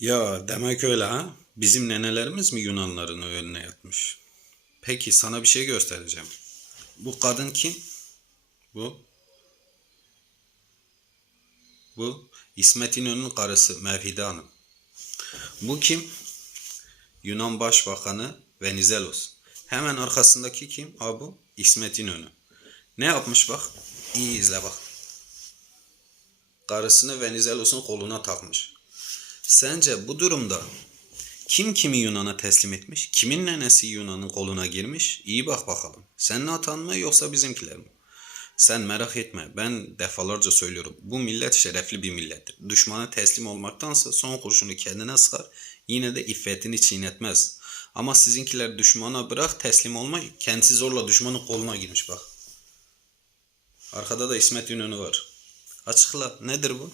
Ya demek öyle ha? Bizim nenelerimiz mi Yunanların önüne yatmış? Peki sana bir şey göstereceğim. Bu kadın kim? Bu. Bu İsmet İnönü'nün karısı Mevhide Hanım. Bu kim? Yunan Başbakanı Venizelos. Hemen arkasındaki kim? Ha bu İsmet İnönü. Ne yapmış bak? İyi izle bak. Karısını Venizelos'un koluna takmış. Sence bu durumda kim kimi Yunan'a teslim etmiş? Kimin nenesi Yunan'ın koluna girmiş? İyi bak bakalım. Senin hatan mı yoksa bizimkiler mi? Sen merak etme. Ben defalarca söylüyorum. Bu millet şerefli bir millettir. Düşmana teslim olmaktansa son kurşunu kendine sıkar. Yine de iffetini çiğnetmez. Ama sizinkiler düşmana bırak teslim olmayı. Kendisi zorla düşmanın koluna girmiş bak. Arkada da İsmet İnönü var. Açıkla. Nedir bu?